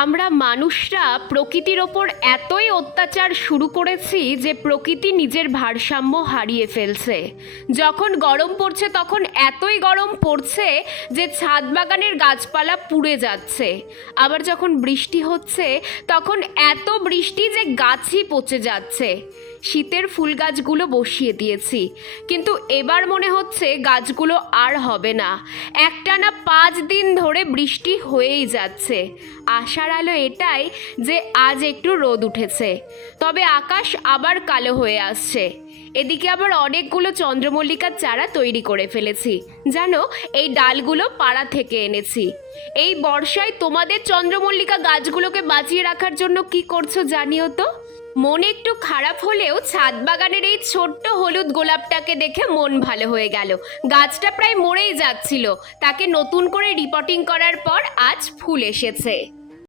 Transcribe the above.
আমরা মানুষরা প্রকৃতির ওপর এতই অত্যাচার শুরু করেছি যে প্রকৃতি নিজের ভারসাম্য হারিয়ে ফেলছে। যখন গরম পড়ছে তখন এতই গরম পড়ছে যে ছাদ বাগানের গাছপালা পুড়ে যাচ্ছে। আবার যখন বৃষ্টি হচ্ছে তখন এত বৃষ্টি যে গাছই পচে যাচ্ছে। শীতের ফুল গাছগুলো বসিয়ে দিয়েছি, কিন্তু এবার মনে হচ্ছে গাছগুলো আর হবে না। একটানা 5 দিন ধরে বৃষ্টি হয়েই যাচ্ছে। আশার আলো এটাই যে আজ একটু রোদ উঠেছে, তবে আকাশ আবার কালো হয়ে আসছে। এদিকে আবার অনেকগুলো চন্দ্রমল্লিকার চারা তৈরি করে ফেলেছি। জানো, এই ডালগুলো পাড়া থেকে এনেছি। এই বর্ষায় তোমাদের চন্দ্রমল্লিকা গাছগুলোকে বাঁচিয়ে রাখার জন্য কি করছো জানিও তো। মন একটু খারাপ হলেও ছাদ বাগানের এই ছোট্ট হলুদ গোলাপটাকে দেখে মন ভালো হয়ে গেল। গাছটা প্রায় মরেই যাচ্ছিল, তাকে নতুন করে রিপোর্টিং করার পর আজ ফুল এসেছে।